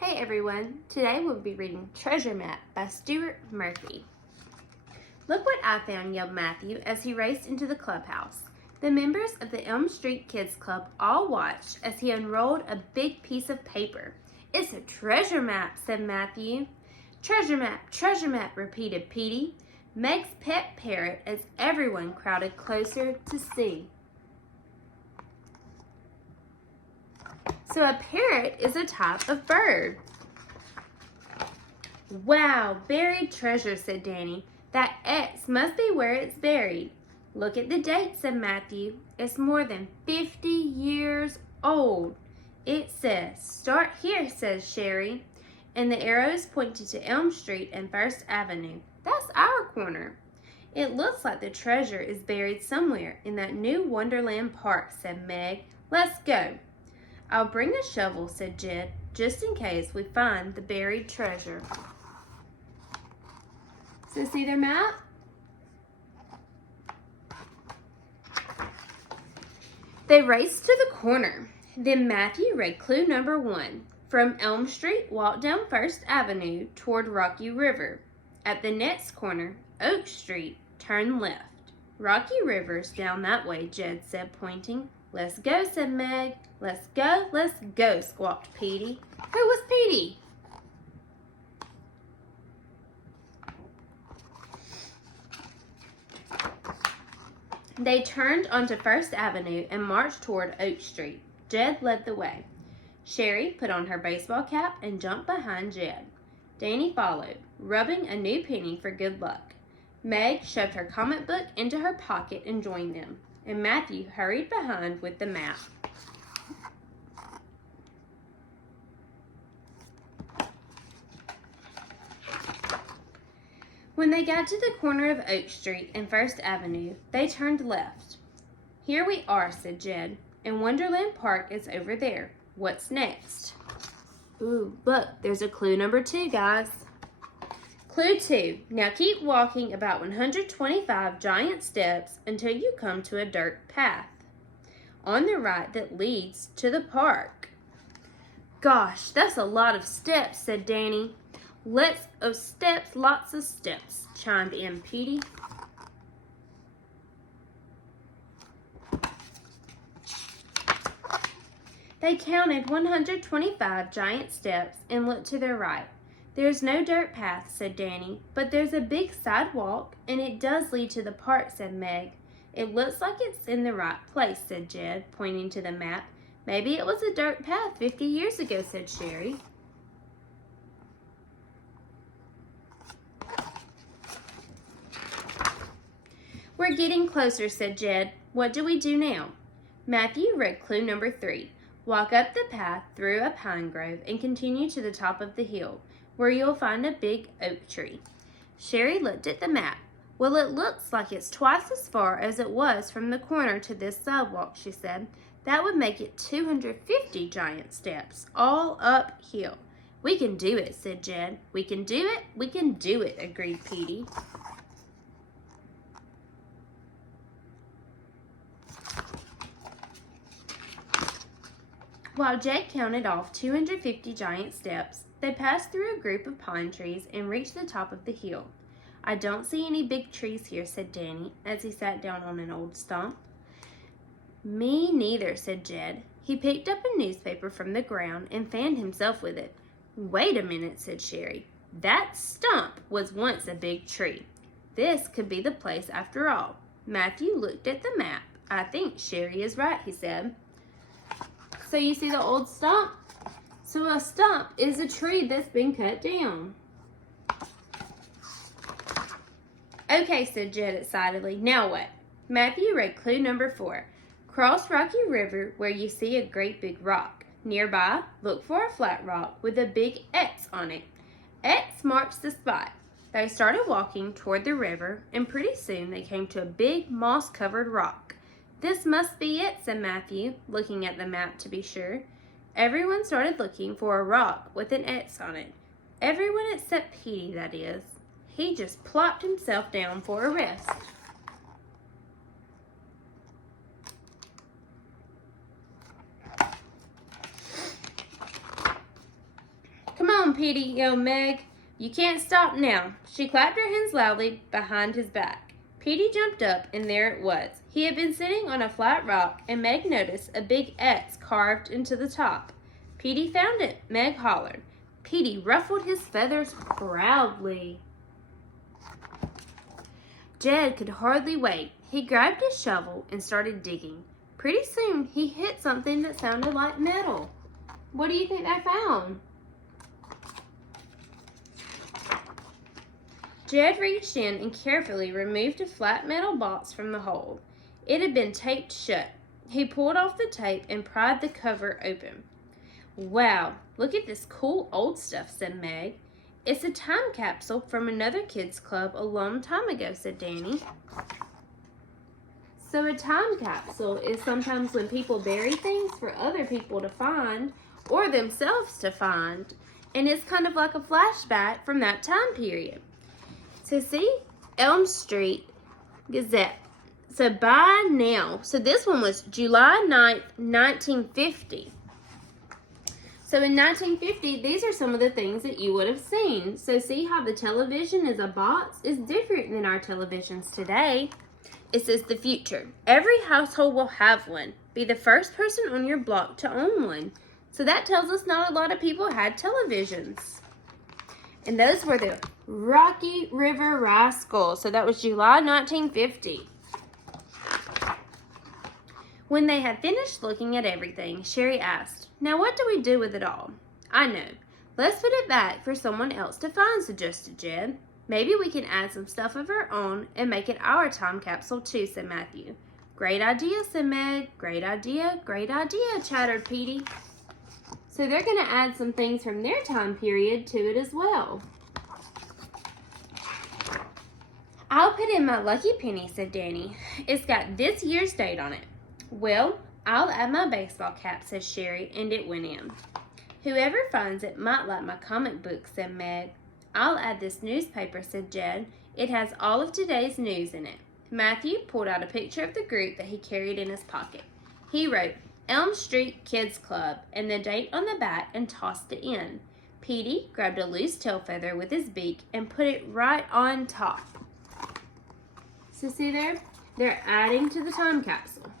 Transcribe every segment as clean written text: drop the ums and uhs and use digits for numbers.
Hey everyone, today we'll be reading Treasure Map by Stuart Murphy. Look what I found, yelled Matthew as he raced into the clubhouse. The members of the Elm Street Kids Club all watched as he unrolled a big piece of paper. It's a treasure map, said Matthew. Treasure map, repeated Petey, Meg's pet parrot, as everyone crowded closer to see. So a parrot is a type of bird. Wow, buried treasure, said Danny. That X must be where it's buried. Look at the date, said Matthew. It's more than 50 years old. It says, start here, says Sherry. And the arrows pointed to Elm Street and First Avenue. That's our corner. It looks like the treasure is buried somewhere in that new Wonderland Park, said Meg. Let's go. I'll bring a shovel, said Jed, just in case we find the buried treasure. So see their map? They raced to the corner. Then Matthew read clue number 1. From Elm Street, walk down First Avenue toward Rocky River. At the next corner, Oak Street, turn left. Rocky River's down that way, Jed said, pointing. Let's go, said Meg. Let's go, squawked Petey. Who was Petey? They turned onto First Avenue and marched toward Oak Street. Jed led the way. Sherry put on her baseball cap and jumped behind Jed. Danny followed, rubbing a new penny for good luck. Meg shoved her comic book into her pocket and joined them, and Matthew hurried behind with the map. When they got to the corner of Oak Street and First Avenue, they turned left. Here we are, said Jed, and Wonderland Park is over there. What's next? Ooh, look, there's a clue number 2, guys. Clue 2. Now keep walking about 125 giant steps until you come to a dirt path on the right that leads to the park. Gosh, that's a lot of steps, said Danny. Lots of steps, chimed in Petey. They counted 125 giant steps and looked to their right. There's no dirt path, said Danny, but there's a big sidewalk, and it does lead to the park, said Meg. It looks like it's in the right place, said Jed, pointing to the map. Maybe it was a dirt path 50 years ago, said Sherry. We're getting closer, said Jed. What do we do now? Matthew read clue number 3. Walk up the path through a pine grove and continue to the top of the hill, where you'll find a big oak tree. Sherry looked at the map. Well, it looks like it's twice as far as it was from the corner to this sidewalk, she said. That would make it 250 giant steps, all uphill. We can do it, said Jed. We can do it, agreed Petey. While Jed counted off 250 giant steps, they passed through a group of pine trees and reached the top of the hill. I don't see any big trees here, said Danny, as he sat down on an old stump. Me neither, said Jed. He picked up a newspaper from the ground and fanned himself with it. Wait a minute, said Sherry. That stump was once a big tree. This could be the place after all. Matthew looked at the map. I think Sherry is right, he said. So you see the old stump? So a stump is a tree that's been cut down. Okay, said Jed excitedly. Now what? Matthew read clue number 4. Cross Rocky River where you see a great big rock. Nearby, look for a flat rock with a big X on it. X marks the spot. They started walking toward the river, and pretty soon they came to a big moss-covered rock. This must be it, said Matthew, looking at the map to be sure. Everyone started looking for a rock with an X on it. Everyone except Petey, that is. He just plopped himself down for a rest. on, Petey, yelled Meg. You can't stop now. She clapped her hands loudly behind his back. Petey jumped up, and there it was. He had been sitting on a flat rock, and Meg noticed a big X carved into the top. Petey found it, Meg hollered. Petey ruffled his feathers proudly. Jed could hardly wait. He grabbed his shovel and started digging. Pretty soon, he hit something that sounded like metal. What do you think they found? Jed reached in and carefully removed a flat metal box from the hole. It had been taped shut. He pulled off the tape and pried the cover open. Wow, look at this cool old stuff, said Meg. It's a time capsule from another kids' club a long time ago, said Danny. So a time capsule is sometimes when people bury things for other people to find or themselves to find. And it's kind of like a flashback from that time period. So see, Elm Street Gazette. So by now, so this one was July 9th, 1950. So in 1950, these are some of the things that you would have seen. So see how the television is a box? It's different than our televisions today. It says the future. Every household will have one. Be the first person on your block to own one. So that tells us not a lot of people had televisions. And those were the Rocky River Rascals. So that was July 1950. When they had finished looking at everything, Sherry asked, "Now what do we do with it all?" "I know. Let's put it back for someone else to find," suggested Jed. "Maybe we can add some stuff of our own and make it our time capsule too," said Matthew. "Great idea," said Meg. "Great idea, chattered Petey. So they're going to add some things from their time period to it as well. "I'll put in my lucky penny," said Danny. "It's got this year's date on it." "Well, I'll add my baseball cap," said Sherry, and it went in. "Whoever finds it might like my comic book," said Meg. "I'll add this newspaper," said Jed. "It has all of today's news in it." Matthew pulled out a picture of the group that he carried in his pocket. He wrote, "Elm Street Kids Club," and the date on the back and tossed it in. Petey grabbed a loose tail feather with his beak and put it right on top. So see there? They're adding to the time capsule.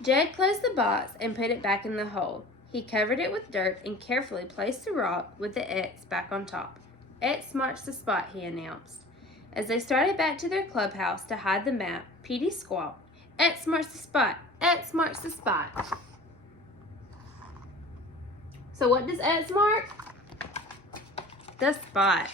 Jed closed the box and put it back in the hole. He covered it with dirt and carefully placed the rock with the X back on top. "X marks the spot," he announced. As they started back to their clubhouse to hide the map, Petey squawked, "X marks the spot! X marks the spot!" So what does X mark? The spot.